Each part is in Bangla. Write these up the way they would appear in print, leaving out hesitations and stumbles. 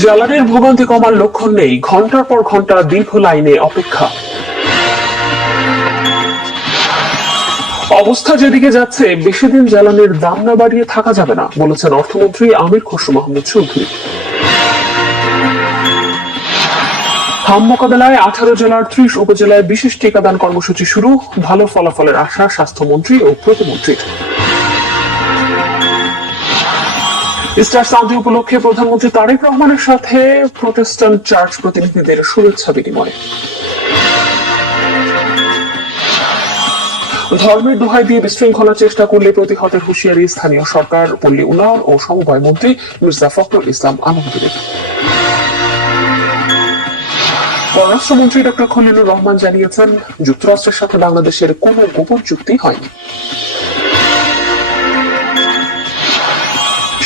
জ্বালানির ভোগান্তি কমার লক্ষণ নেই, ঘন্টার পর ঘন্টা দীর্ঘ লাইনে অপেক্ষা। অবস্থা যেদিকে যাচ্ছে বেশি দিন জ্বালানির দাম না বাড়িয়ে থাকা যাবে না, বলেছেন অর্থমন্ত্রী আমির খসরু মাহমুদ চৌধুরী। হাম মোকাবেলায় 18 জেলার 30 উপজেলায় বিশেষ টিকাদান কর্মসূচি শুরু, ভালো ফলাফলের আশা স্বাস্থ্যমন্ত্রী ও প্রতিমন্ত্রীর। ইস্টার সানডে উপলক্ষে প্রধানমন্ত্রী তারেক রহমানের সাথে প্রোটেস্ট্যান্ট চার্চ প্রতিনিধিদের শুভেচ্ছা বিনিময়। ধর্মের দোহাই দিয়ে বিশৃঙ্খলার চেষ্টা করলে প্রতিহতের হুঁশিয়ারি স্থানীয় সরকার, পল্লী উন্নয়ন ও সমবায় মন্ত্রী মির্জা ফখরুল ইসলাম আলমগীরের। পররাষ্ট্রমন্ত্রী ডক্টর খলিলুর রহমান জানিয়েছেন, যুক্তরাষ্ট্রের সাথে বাংলাদেশের কোনো গোপন চুক্তি হয়নি।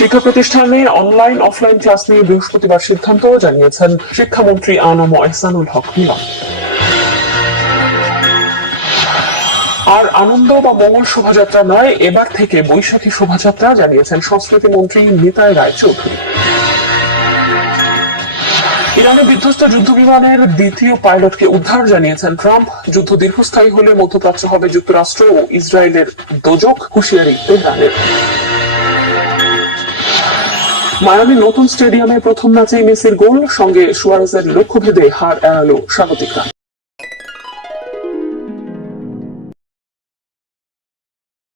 শিক্ষা প্রতিষ্ঠানে অনলাইন অফলাইন ক্লাস নিয়ে বৃহস্পতিবার সিদ্ধান্ত, জানিয়েছেন শিক্ষামন্ত্রী আনম এহসানুল হক মিলন। আর আনন্দ বা মঙ্গল শোভাযাত্রা নয়, এবার থেকে বৈশাখী শোভাযাত্রা, জানিয়েছেন সংস্কৃতি মন্ত্রী নিতাই রায়চৌধুরী। ইরানে বিধ্বস্ত যুদ্ধ বিমানের দ্বিতীয় পাইলটকে উদ্ধার, জানিয়েছেন ট্রাম্প। যুদ্ধ দীর্ঘস্থায়ী হলে মধ্যপ্রাচ্য হবে যুক্তরাষ্ট্র ও ইসরায়েলের দোজক, হুঁশিয়ারি তেহরানের। মায়ামির নতুন স্টেডিয়ামে প্রথম ম্যাচেই মেসির গোল, সঙ্গে সুয়ারেজের লক্ষ্যভেদে হার এড়ালো স্বাগতিকরা।